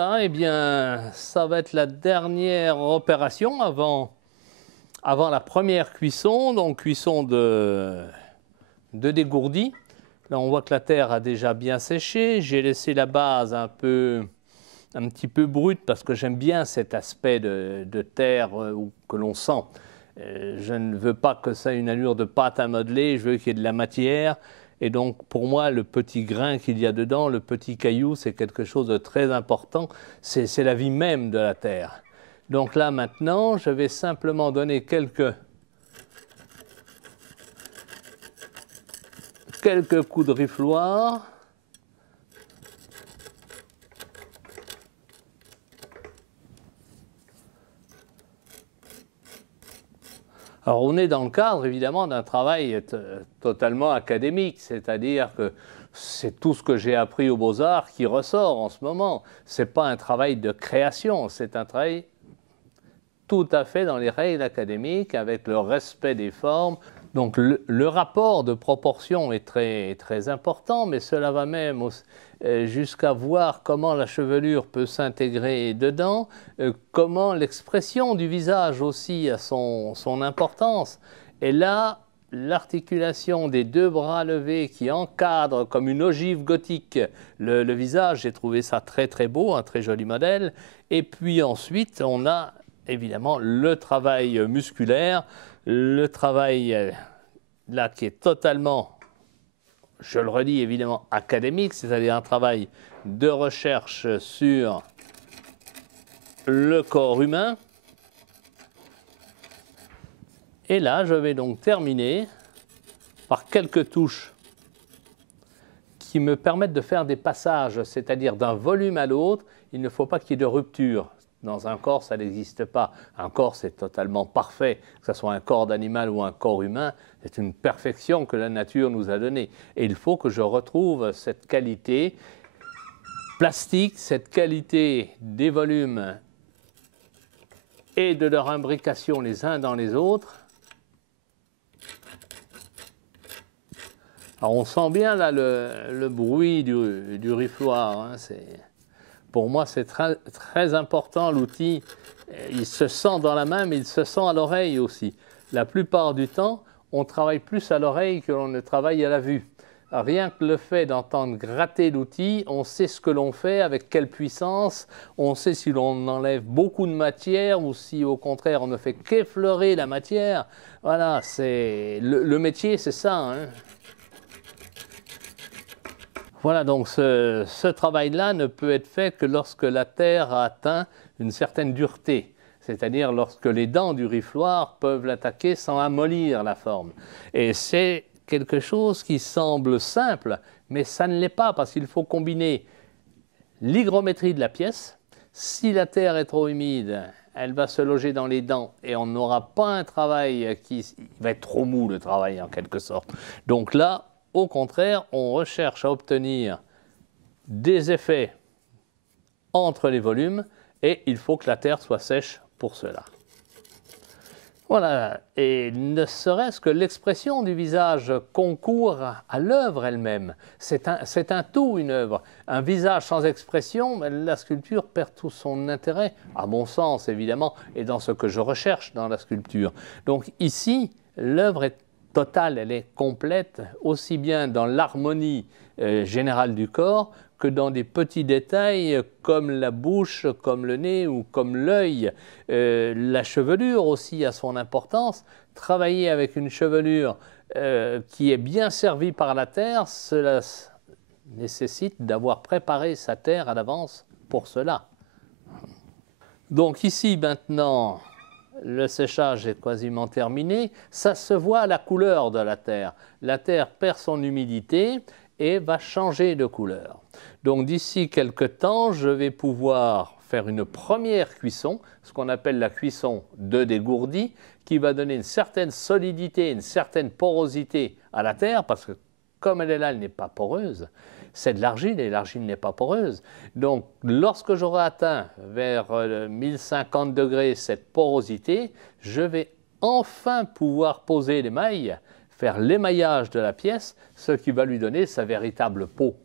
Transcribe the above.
Voilà, eh bien, ça va être la dernière opération avant la première cuisson, donc cuisson de dégourdi. Là, on voit que la terre a déjà bien séché. J'ai laissé la base un petit peu brute parce que j'aime bien cet aspect de terre que l'on sent. Je ne veux pas que ça ait une allure de pâte à modeler, je veux qu'il y ait de la matière. Et donc, pour moi, le petit grain qu'il y a dedans, le petit caillou, c'est quelque chose de très important. C'est la vie même de la terre. Donc là, maintenant, je vais simplement donner quelques coups de rifloir. Alors, on est dans le cadre, évidemment, d'un travail totalement académique, c'est-à-dire que c'est tout ce que j'ai appris aux Beaux-Arts qui ressort en ce moment. Ce n'est pas un travail de création, c'est un travail tout à fait dans les règles académiques, avec le respect des formes. Donc, le rapport de proportion est très, très important, mais cela va même jusqu'à voir comment la chevelure peut s'intégrer dedans, comment l'expression du visage aussi a son importance. Et là, l'articulation des deux bras levés qui encadre comme une ogive gothique le visage, j'ai trouvé ça très très beau, un très joli modèle. Et puis ensuite, on a évidemment le travail musculaire, le travail là qui est totalement, je le redis évidemment, académique, c'est-à-dire un travail de recherche sur le corps humain. Et là, je vais donc terminer par quelques touches qui me permettent de faire des passages, c'est-à-dire d'un volume à l'autre. Il ne faut pas qu'il y ait de rupture. Dans un corps, ça n'existe pas. Un corps, c'est totalement parfait. Que ce soit un corps d'animal ou un corps humain, c'est une perfection que la nature nous a donnée. Et il faut que je retrouve cette qualité plastique, cette qualité des volumes et de leur imbrication les uns dans les autres. Alors on sent bien là le bruit du rifloir, hein, pour moi, c'est très, très important, l'outil. Il se sent dans la main, mais il se sent à l'oreille aussi. La plupart du temps, on travaille plus à l'oreille que l'on ne travaille à la vue. Rien que le fait d'entendre gratter l'outil, on sait ce que l'on fait, avec quelle puissance, on sait si l'on enlève beaucoup de matière ou si au contraire on ne fait qu'effleurer la matière. Voilà, le métier, c'est ça, hein. Voilà, donc ce travail-là ne peut être fait que lorsque la terre a atteint une certaine dureté, c'est-à-dire lorsque les dents du rifloir peuvent l'attaquer sans amollir la forme. Et c'est quelque chose qui semble simple, mais ça ne l'est pas, parce qu'il faut combiner l'hygrométrie de la pièce. Si la terre est trop humide, elle va se loger dans les dents et on n'aura pas un travail qui va être trop mou, le travail en quelque sorte. Donc là, au contraire, on recherche à obtenir des effets entre les volumes et il faut que la terre soit sèche pour cela. Voilà, et ne serait-ce que l'expression du visage concourt à l'œuvre elle-même. C'est un tout, une œuvre. Un visage sans expression, la sculpture perd tout son intérêt, à mon sens évidemment, et dans ce que je recherche dans la sculpture. Donc ici, l'œuvre est totale, elle est complète, aussi bien dans l'harmonie générale du corps que dans des petits détails comme la bouche, comme le nez ou comme l'œil. La chevelure aussi a son importance. Travailler avec une chevelure qui est bien servie par la terre, cela nécessite d'avoir préparé sa terre à l'avance pour cela. Donc ici maintenant, le séchage est quasiment terminé. Ça se voit à la couleur de la terre. La terre perd son humidité et va changer de couleur. Donc d'ici quelques temps, je vais pouvoir faire une première cuisson, ce qu'on appelle la cuisson de dégourdi, qui va donner une certaine solidité, une certaine porosité à la terre, parce que comme elle est là, elle n'est pas poreuse. C'est de l'argile et l'argile n'est pas poreuse. Donc lorsque j'aurai atteint vers 1050 degrés cette porosité, je vais enfin pouvoir poser l'émail, faire l'émaillage de la pièce, ce qui va lui donner sa véritable peau.